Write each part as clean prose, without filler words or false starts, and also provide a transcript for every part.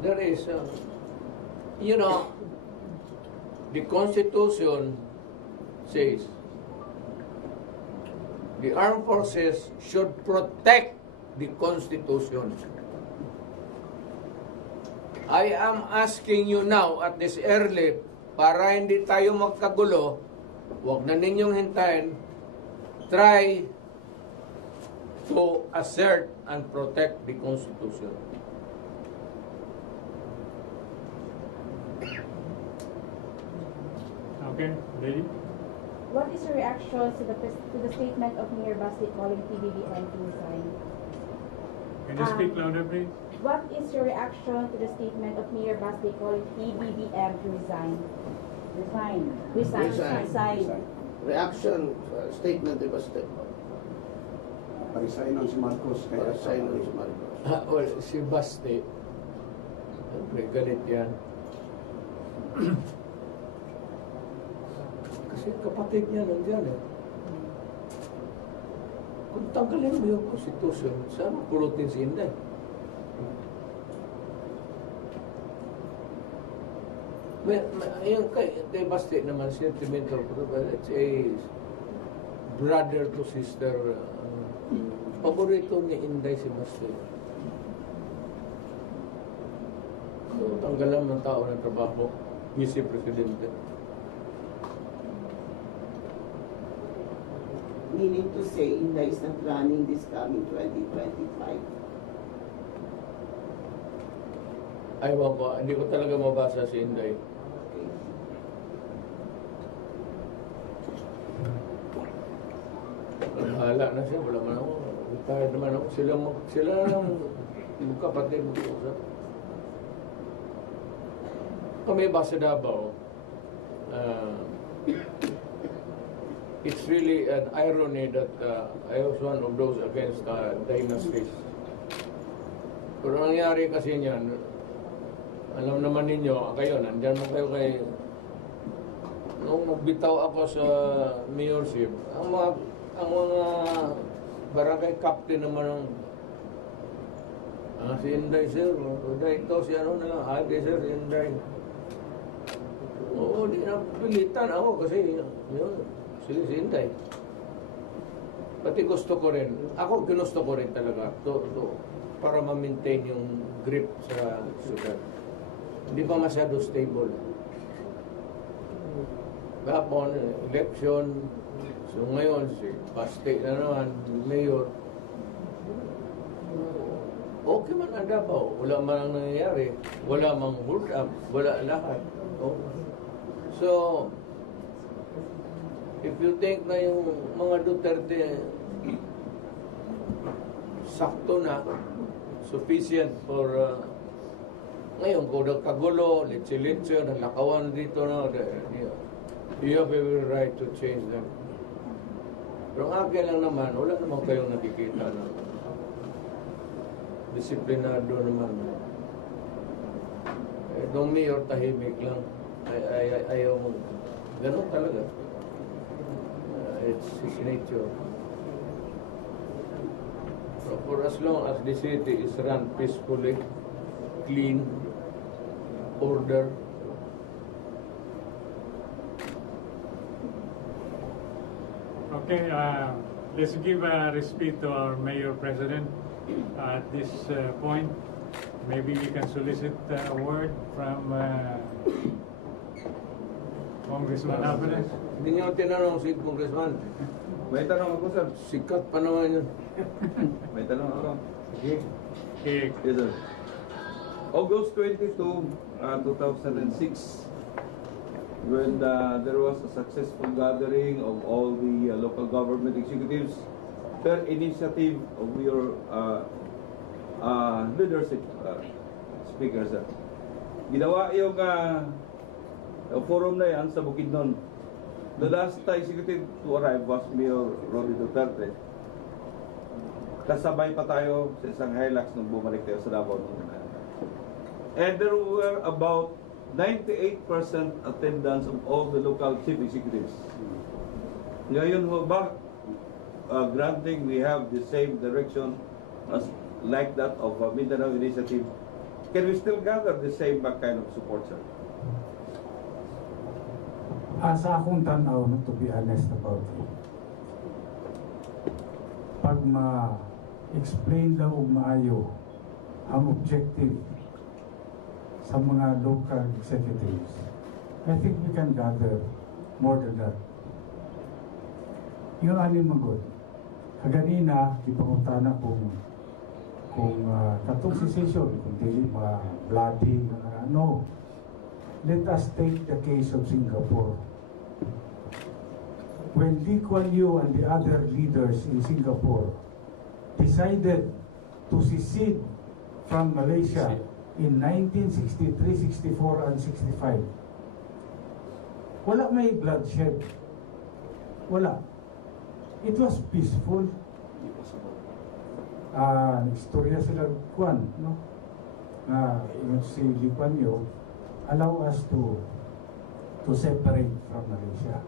there is, the Constitution says the armed forces should protect the Constitution. I am asking you now at this early, para hindi tayo magkagulo, huwag na ninyong hintayin, try to assert and protect the Constitution. Okay, ready? What is your reaction to the statement of Mayor Basti calling PBBM to resign? Can you speak louder, please? What is your reaction to the statement of Mayor Basti calling PBBM to resign? Resign. Reaction, statement, di ba statement? Parisain si Marcos. Parisain si Marcos. Well, si Basti, siyempre, galit yan. Kasi kapatid niya nandiyan eh. Kung tanggalin mo yung Constitution, sana pulutin si Inday. Yung kay Basti naman, sentimental, it's a brother to sister. Paborito ni Inday si Basti. So, tanggalan ng tao ng trabaho, Vice Presidente. Meaning to say, Inday is not running this coming 2025. Aywan ko, hindi ko talaga mabasa si Inday. Okay. Bahala na siya, wala man ako. Retired naman ako. Sila lang magkapatid mag-usap. Kami ba sa Davao, it's really an irony that I was one of those against dynasties. Pero nangyari kasi niyan, alam naman ninyo, kayo, nandyan mo kayo kay... Nung magbitaw ako sa mayorship, ang mga barangay captain naman ng si Inday, sir. Inday, ito si ano na, okay, sir, Inday. Oo, di na pilitan ako kasi yun, si Inday. Pati gusto ko rin, ako ginusto ko rin talaga para ma-maintain yung grip sa syudad. Hindi pa masyado stable. Gapon, election, so ngayon, si Basti na naman, mayor. Okay man ang Davao, wala man ang nangyayari, wala mang hold up, wala lahat. Oh. So, if you think na yung mga Duterte sakto na, sufficient for ngayon, kung nagkagulo, litsi-litsi, nalakawan dito na, you have every right to change them. Pero ang akin lang naman, wala naman kayong nakikita na disiplinado naman. Itong mayor, tahimik lang. Ayaw mo. Ganun talaga. It's his nature. So for as long as the city is run peacefully, clean, order, Okay, let's give a respite to our Mayor President at this point. Maybe you can solicit a word from Congressman Alvarez. hindi niyo tinanong si Congressman. May tanong ako, sir. Sikat pa naman yun. May tanong ako. Sige. Okay. Yes, sir. August 22, 2006, when there was a successful gathering of all the local government executives per initiative of your leadership, speaker, sir. Ginawa yung forum na yan sa Bukidnon. The last executive to arrive was Mayor Rodrigo Duterte. Kasabay pa tayo sa isang Hilux nung bumalik tayo sa Davao. And there were about 98% attendance of all the local chief executives. Ngayon ho ba, granting we have the same direction as like that of Mindanao Initiative, can we still gather the same kind of support, sir? Sa akong tanaw, no, to be honest about it, pag ma-explain lang o maayo ang objective sa mga local executives, I think we can gather more than that. Yun aning magod. Kaganina, ipangutana kung katong session, kung dili bloody, no. Let us take the case of Singapore. When Lee Kuan Yew and the other leaders in Singapore decided to secede from Malaysia in 1963, 64, and 65, wala may bloodshed. Wala. It was peaceful. Istorya sila Kuan, no? Si Lee Kuan Yew allow us to separate from Malaysia.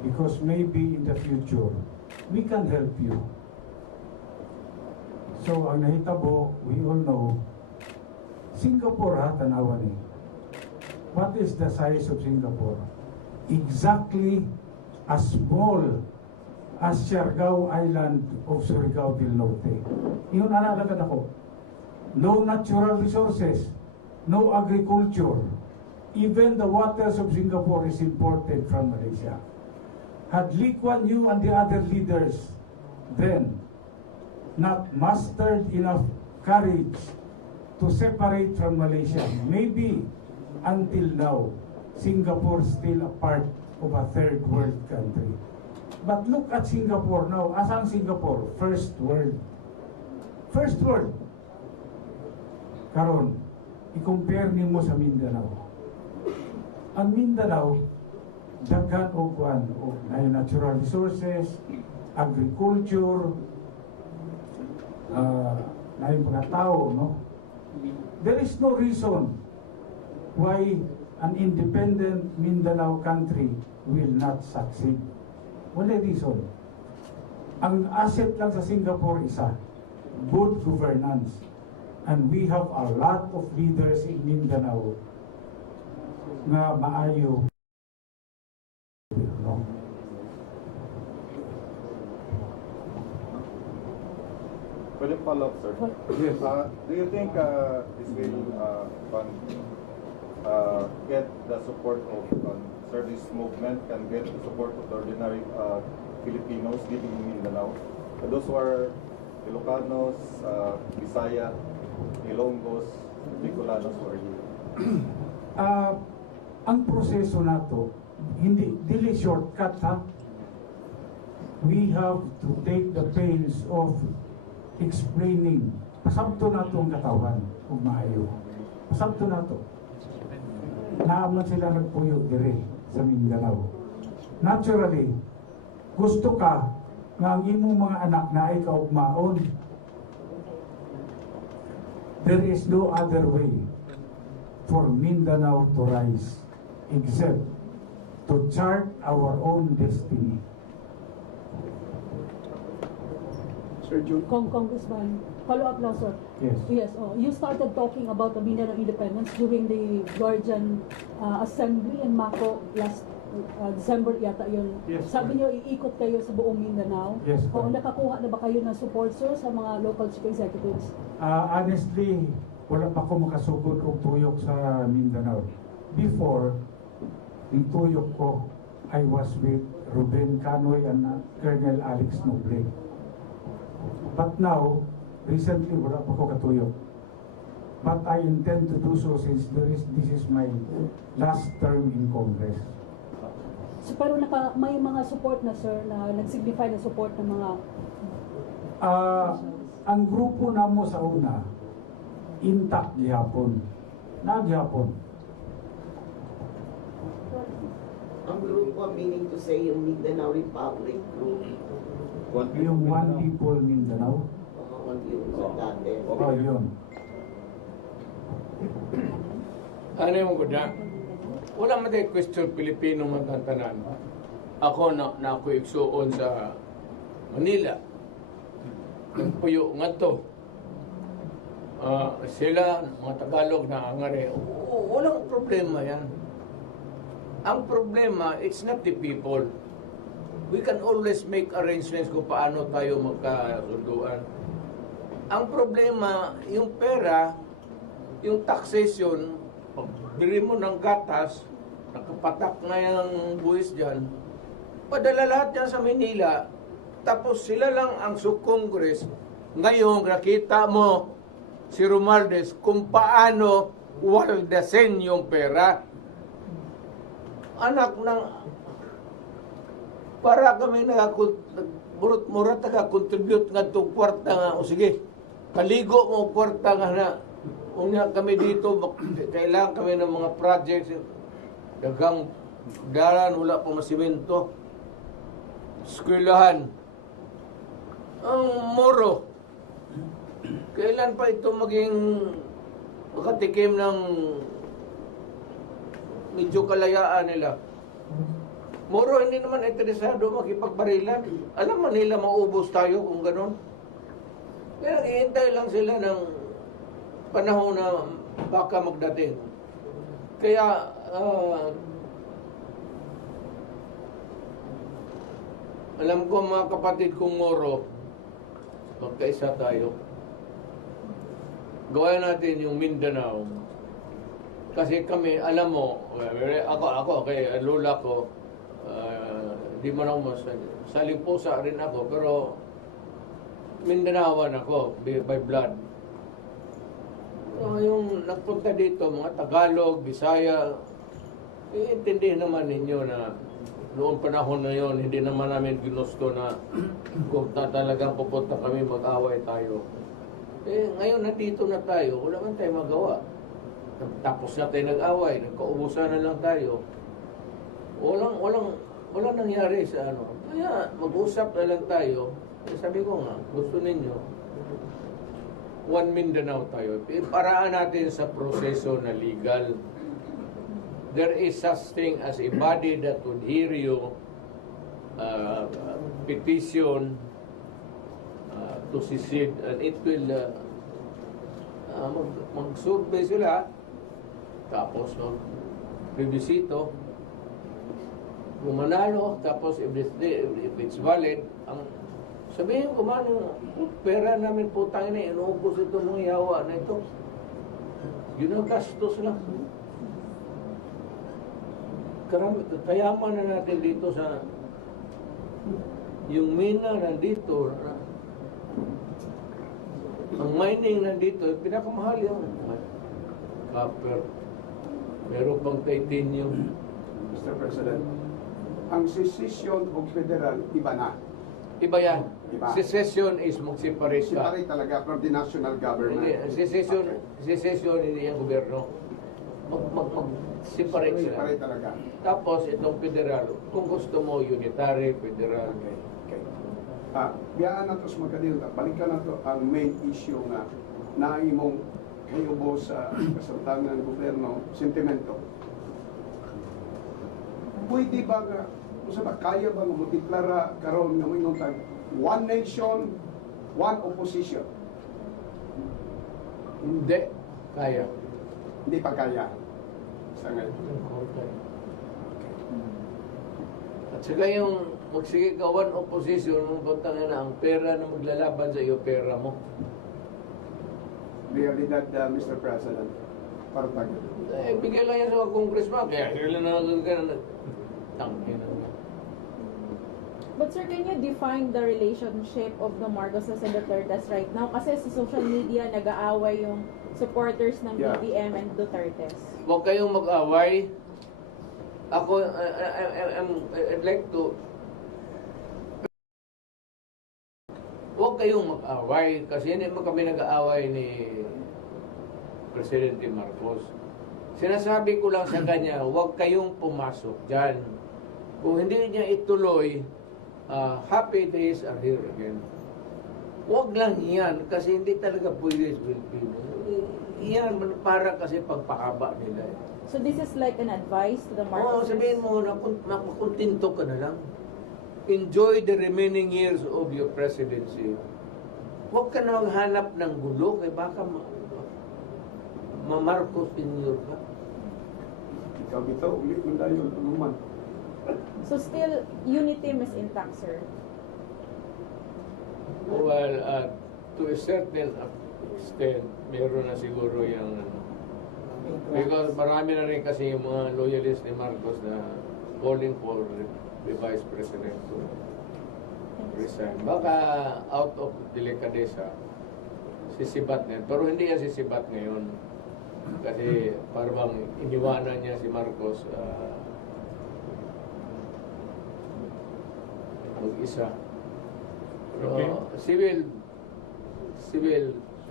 Because maybe in the future, we can help you. So, ang nahitabo, we all know, Singapore tanawan ni. What is the size of Singapore? Exactly as small as Siargao Island of Surigao del Norte. Iyon analagad ako. No natural resources, no agriculture. Even the waters of Singapore is imported from Malaysia. Had Lee Kuan Yew and the other leaders then not mustered enough courage to separate from Malaysia, maybe until now, Singapore is still a part of a third world country. But look at Singapore now. Asang Singapore? First world. First world. Karon, i-compare nimo sa Mindanao. Ang Mindanao, daghan o kuan o natural resources, agriculture, na mga tao, no? There is no reason why an independent Mindanao country will not succeed. Wala reason. Ang asset lang sa Singapore isa, good governance. And we have a lot of leaders in Mindanao nga maayo, no? Pwede follow up, sir? Yes. Do you think this will get the support of sir, this movement can get the support of the ordinary Filipinos living in Mindanao? Those who are Ilocanos, Bisaya, Ilonggos, Bicolanos who are here. Ang proseso nato hindi dili shortcut, ha. We have to take the pains of explaining. Pasabto nato ang katawan ug maayo. Pasabto nato. Naaman sila nagpuyo dire sa Mindanao. Naturally, gusto ka nga ang imong mga anak na ay kaugmaon. There is no other way for Mindanao to rise except to chart our own destiny. Sir Jun? Congressman, follow up lang, sir. Yes. Yes, you started talking about the Mindanao independence during the Guardian Assembly in Mako last December yata yun. Yes, Sabi niyo, iikot kayo sa buong Mindanao. Yes, Kung correct. nakakuha na ba kayo ng support, sir, sa mga local chief executives? Honestly, wala pa ko makasugod og tuyok sa Mindanao. Before, yung tuyok ko, I was with Ruben Canoy and Colonel Alex Noble. But now, recently, wala pa ko katuyok. But I intend to do so since this is my last term in Congress. So, pero may mga support na, sir, na nag-signify na support ng mga... Ang grupo namo sa una, intact gihapon. Nagyapon. Ang grupo, meaning to say yung Mindanao Republic Group. Yung One People Mindanao. Yung sa dati. Oh, yun. Ano yung kuda? Wala man tayo question Pilipino matantanan. Ako na ako igsuon sa Manila. Nagpuyo nga to. Sila, mga Tagalog na angare, walang problema yan. Ang problema, it's not the people. We can always make arrangements kung paano tayo magkasunduan. Ang problema, yung pera, yung taxation, pagbili mo ng gatas, nakapatak na yung buwis dyan, padala lahat yan sa Manila, tapos sila lang ang Congress. Ngayon, nakita mo si Romualdez kung paano waldasin yung pera. Anak ng para kami murot taga-contribute nga itong kwarta nga, o sige, kaligo mo kwarta nga na, unya kami dito, kailangan kami ng mga projects, dagang dalan, wala pa masimento, eskwelahan, ang moro, kailan pa ito maging makatikim ng medyo kalayaan nila. Moro, hindi naman interesado makipagbarilan. Alam mo nila maubos tayo kung gano'n. Kaya hihintay lang sila ng panahon na baka magdating. Kaya, alam ko mga kapatid kong Moro, magkaisa tayo. Gawain natin yung Mindanao. Kasi kami, alam mo, ako kay lula ko, di man ako salipusa rin ako, pero Mindanaoan ako, by blood. Yung nagpunta dito, mga Tagalog, Bisaya, iintindihin naman ninyo na noong panahon na yon, hindi naman namin ginusto na kung talagang pupunta kami, mag-away tayo. Ngayon nandito na tayo, wala man tayo magawa. Tapos na tayo nag-away, nagkaubusan na lang tayo. Walang nangyari sa ano. Kaya mag-usap na lang tayo. Sabi ko nga, gusto ninyo, one Mindanao tayo. Paraan natin sa proseso na legal. There is such thing as a body that would hear you, petition to secede, and it will mag-survey sila, tapos bibisito, kung manalo, tapos if it's valid, ang sabihin ko man, pera namin putang ina, inuubos ito mga yawa na ito. Ginagastos lang. Kayaman na natin dito sa yung mina nandito, ang mining nandito, pinakamahal yung copper. Meron pang titanium. Mr. President, ang secession of federal, iba na. Iba yan. Iba. Secession is mag-separate ka. Separate talaga from the national government. Hindi, secession hindi yung gobyerno. Mag-separate sila. Separate talaga. Tapos itong federal, kung gusto mo unitary, federal. Okay. Biyaan na to sa magkadil. Balikan na to ang main issue na naimong kayubo sa kasultanan ng gobyerno, sentimento. Pwede ba nga, kaya ba nga magdeklara karon nga mayroong tag one nation, one opposition? Hindi. Kaya. Hindi pa kaya. Sa ngayon. At saka yung magsige ka one opposition, pagtangin na ang pera na maglalaban sa iyo, pera mo. Realidad, Mr. President. Para tayo. Bigay lang yan sa mga congressman, kaya sila na tangin na. But sir, can you define the relationship of the Marcoses and Dutertes right now? Kasi sa social media, nag-aaway yung supporters ng Yeah. BBM and Dutertes. Huwag kayong mag-away. Ako, I'd like to... Huwag kayong mag-away kasi hindi mo kami nag-aaway ni Presidente Marcos. Sinasabi ko lang sa kanya, huwag kayong pumasok dyan. Kung hindi niya ituloy, happy days are here again. Huwag lang yan kasi hindi talaga pwede sa Pilipino. Yan para kasi pagpahaba nila. So this is like an advice to the Oo, Marcoses? sabihin mo na makukuntinto ka na lang. Enjoy the remaining years of your presidency. Huwag ka na maghanap ng gulo kaya baka Marcos Senior ka. Ikaw bitaw, ulit mo dayon, tuluman. So still, unity is intact, sir. Well, to a certain extent, meron na siguro yung because marami na rin kasi yung mga loyalists ni Marcos na calling for the Vice President to resign. Baka out of delicadeza, sisibat niya. Pero hindi yan sisibat ngayon. Kasi parang iniwanan niya si Marcos mag-isa. Pero civil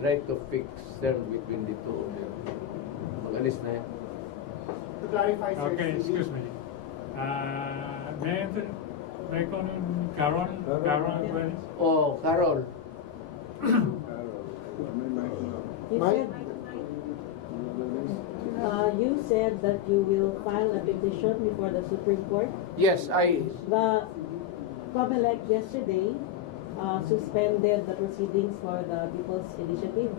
try to fix them between the two of them. Mag-alis na yan. To clarify, sir, Okay, excuse me. May I call him Carol? Carol, well, Oh, Carol. You said that you will file a petition before the Supreme Court. Yes, The COMELEC yesterday suspended the proceedings for the People's Initiative.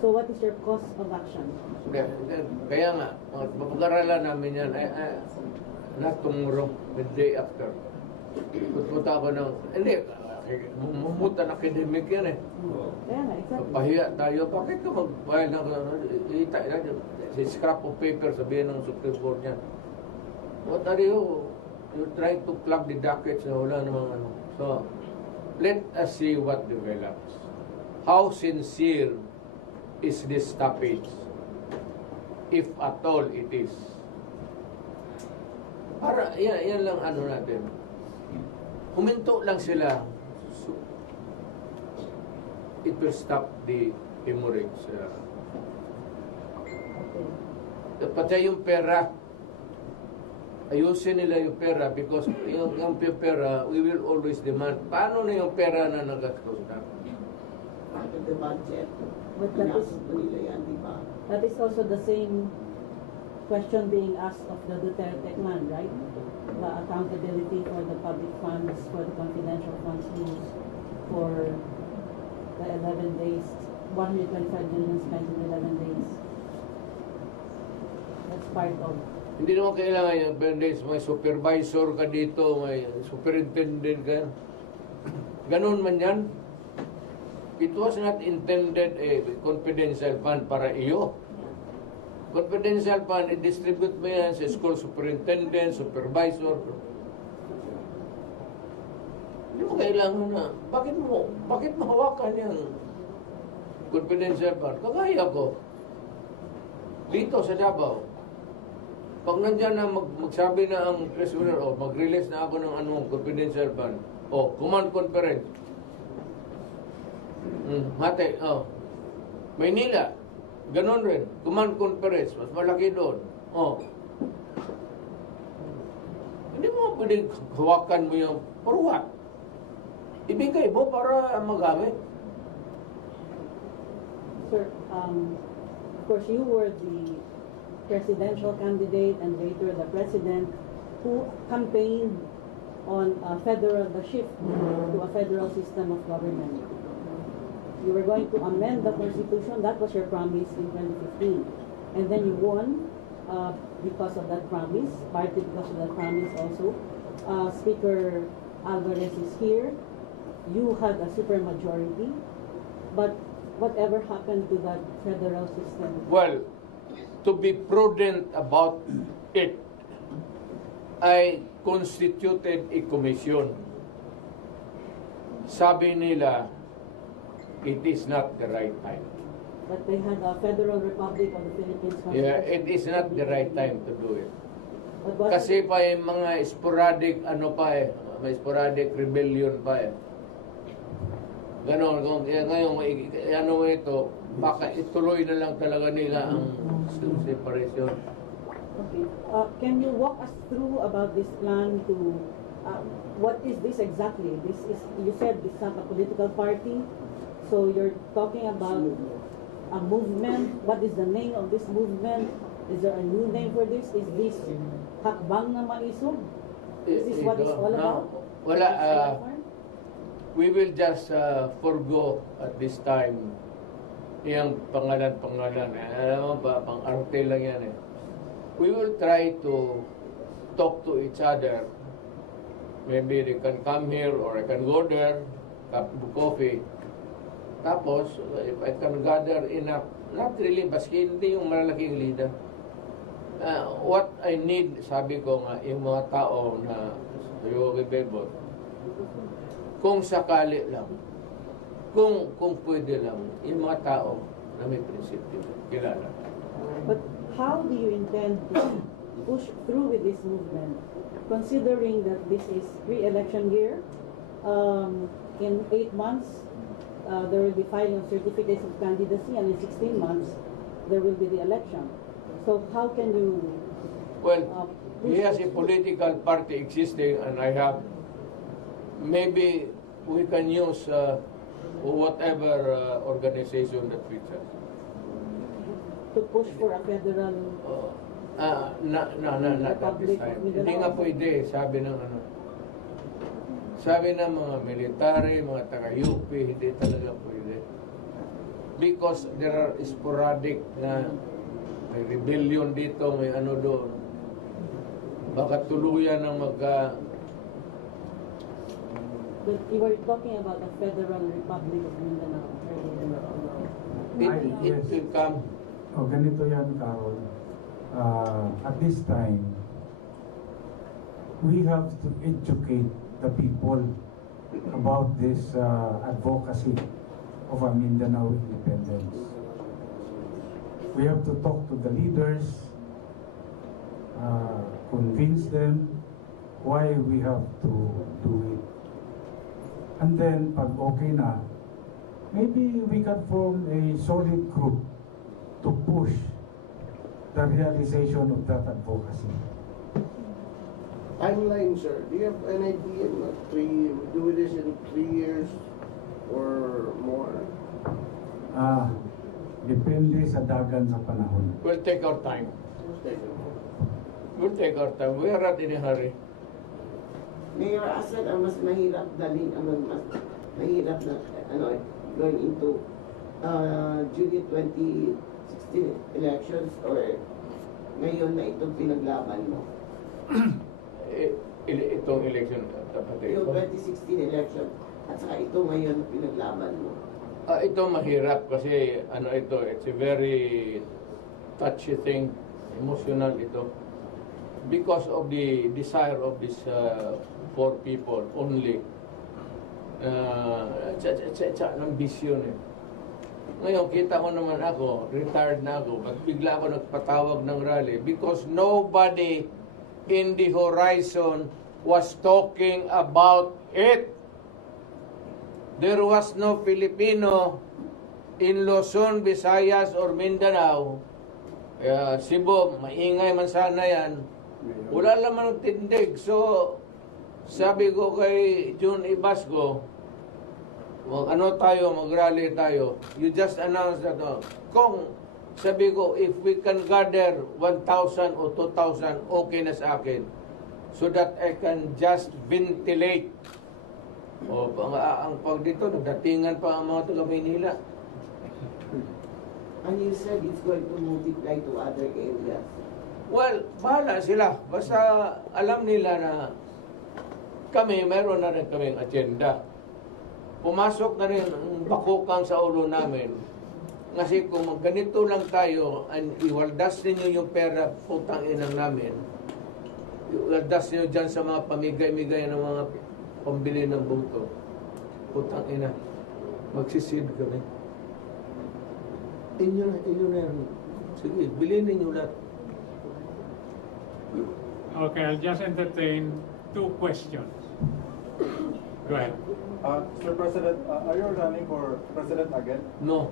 So what is your course of action? Kaya nga, mapag-aralan namin yan. Not tomorrow, the day after. Pupunta ako ng, hindi, mumutan academic yan eh. Kaya nga, exactly. Pahiya tayo, bakit ka mag-file ng, scrap of paper, sabihin ng Supreme Court yan. What are you? You're trying to plug the dockets na wala namang ano. So, let us see what develops. How sincere is this stoppage? If at all it is. Para, yan lang ano natin. Huminto lang sila. It will stop the hemorrhage. Pati yung pera, ayusin nila yung pera because yung pera, we will always demand. Paano na yung pera na nagastos na? Out of the budget. But that is also the same question being asked of the Duterte clan, right? The accountability for the public funds, for the confidential funds used for the 11 days, 125 million spent in 11 days. That's part of. Hindi naman kailangan yung bendes, may supervisor ka dito, may superintendent ka. Ganun man yan. It was not intended a confidential fund para iyo. Confidential fund, i-distribute mo yan sa school superintendent, supervisor. Hindi mo kailangan na. Bakit mo hawakan yung confidential fund? Kagaya ko. Dito sa Davao. Pag nandyan na magsabi na ang treasurer, mag-release na ako ng confidential fund. Command conference. Mate, Maynila, ganon rin. Command conference, mas malaki doon. Hindi mo pwedeng hawakan mo yung for what? Ibigay mo para magamit. Sir, of course you were the presidential candidate and later the president who campaigned on the shift to a federal system of government. You were going to amend the Constitution. That was your promise in 2015. And then you won because of that promise, partly because of that promise also. Speaker Alvarez is here. You had a supermajority. But whatever happened to that federal system? Well, to be prudent about it, I constituted a commission. Sabi nila, it is not the right time. But they had a Federal Republic of the Philippines. Yeah, it is not the right time to do it. But Kasi pa yung mga sporadic, may sporadic rebellion pa eh. Ganon, ngayon, ito, baka ituloy na lang talaga nila ang separation. Okay. Can you walk us through about this plan to, what is this exactly? This is, you said it's not a political party, so you're talking about a movement. What is the name of this movement? Is there a new name for this? Is this hakbang na maisog? Is this what it's all about? We will just forgo at this time yung pangalan-pangalan. Alam mo ba, pang-arte lang yan eh. We will try to talk to each other. Maybe they can come here or I can go there, cup of coffee. Tapos, if I can gather enough, not really, baski hindi yung malalaking leader. What I need, sabi ko nga, yung mga tao na Yogi Bebot, kung sakali lang, kung pwede lang, yung mga tao na may prinsipyo, kilala. But how do you intend to push through with this movement, considering that this is pre-election year? In 8 months, there will be filing of certificates of candidacy, and in 16 months, there will be the election. So how can you? Well, he has a political party existing, and I have. Maybe we can use whatever organization that fits us. To push for a federal Not this time. Hindi nga pwede, sabi ng ano. Sabi ng mga military, mga taga-UP, hindi talaga pwede. Because there are sporadic na may rebellion dito, may ano doon. Baka tuluyan ng But you were talking about the Federal Republic of Mindanao. It will come. Ganito yan, Carol. At this time, we have to educate the people about this advocacy of a Mindanao independence. We have to talk to the leaders, convince them why we have to do it. And then, pag okay na, maybe we can form a solid group to push the realization of that advocacy. Timeline, sir. Do you have an idea? Do this in 3 years or more? Depende sa dagan sa panahon. We'll take our time. We'll take our time. We are not in a hurry. Mayor, asan ang mas mahirap dalhin, ang mas mahirap na going into July 2016 elections or ngayon na itong pinaglaban mo? Itong election. Yung 2016 election at saka ito ngayon na pinaglaban mo. Ito mahirap kasi it's a very touchy thing, emotional ito. Because of the desire of these 4 people only. Ng vision eh. Ngayon, kita ko naman ako, retired na ako, but bigla ako nagpatawag ng rally because nobody in the horizon was talking about it. There was no Filipino in Luzon, Visayas, or Mindanao. Cebu, maingay man sana yan. Wala naman tindig. So, sabi ko kay June Ibasco, mag-rally tayo. You just announced that. Kung, sabi ko, if we can gather 1,000 or 2,000, okay na sa akin. So that I can just ventilate. Ang pag dito, nagdatingan pa ang mga taga Maynila. And you said it's going to multiply to other areas. Well, bahala sila. Basta alam nila na kami, mayroon na rin kaming agenda. Pumasok na rin ang bakukang sa ulo namin. Kasi kung ganito lang tayo, and iwaldas ninyo yung pera, putang inang namin, iwaldas ninyo dyan sa mga pamigay-migay ng mga pambili ng buto, putang ina, magsisid kami. Inyo na yan. Sige, bilhin ninyo lahat. Okay, I'll just entertain 2 questions. Go ahead. Sir President, are you running for president again? No.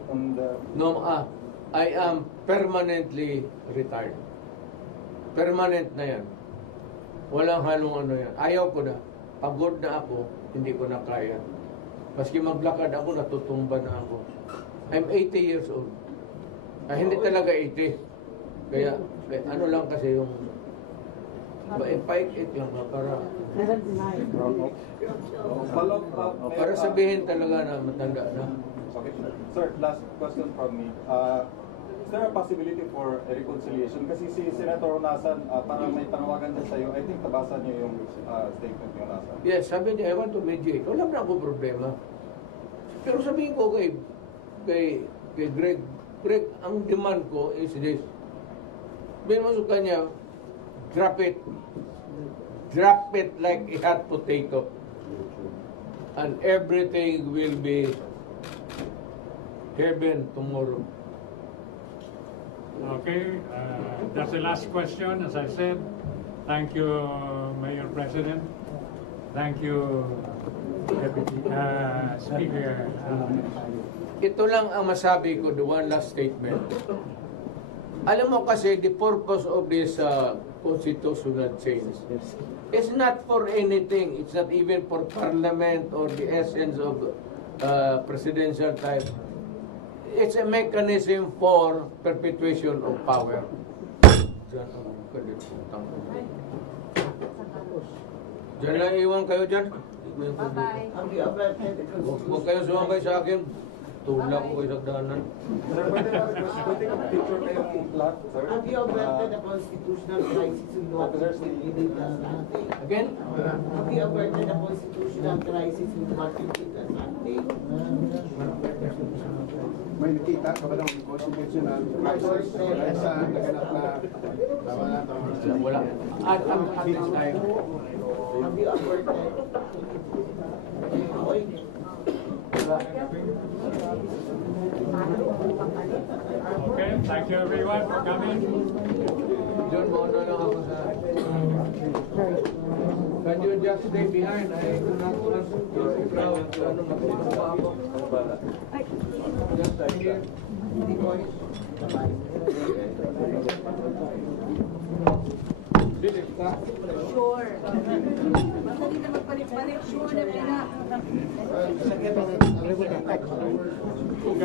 I am permanently retired. Permanent na yan. Walang halong yan. Ayaw ko na. Pagod na ako, hindi ko na kaya. Maski maglakad ako, natutumba na ako. I'm 80 years old. Hindi talaga 80. Kaya ano lang kasi yung paik-it lang para Never deny. para sabihin talaga na matanda na. Okay. Sir, last question from me. Is there a possibility for a reconciliation? Kasi si Senator Onasan, para may panawagan din sa'yo, I think nabasa niyo yung statement ni Onasan. Yes, sabi niya, I want to mediate. Wala na akong problema. Pero sabihin ko kay Greg, ang demand ko is this. Sabihin mo sa kanya, drop it like a hot potato. And everything will be heaven tomorrow. Okay, that's the last question. As I said, thank you, Mayor President. Thank you, Deputy Speaker. Ito lang ang masabi ko, the one last statement. Alam mo kasi, the purpose of this constitutional change is not for anything. It's not even for parliament or the essence of presidential type. It's a mechanism for perpetuation of power. Diyan lang iwan kayo dyan. Bye-bye. Huwag kayo sumabay sa akin. Tulak ko kayo sa daanan. Sir, pwede ka picture kayong lahat, sir? Have you averted the constitutional crisis in Duarte within the Sunday? Again? Have you averted the constitutional crisis in Duarte within the Sunday? May nakita ka ba ng constitutional crisis dahil sa naganap na Wala. At this time, Have you averted? Okay. Okay, thank you everyone for coming. John, mauna lang ako sa... Can you just stay behind? I do not want to crowd. Ano, magpito pa ako. Just stay here. Philip, ka? Sure. Madali na magpalit-palit. Sure na pina. Huwag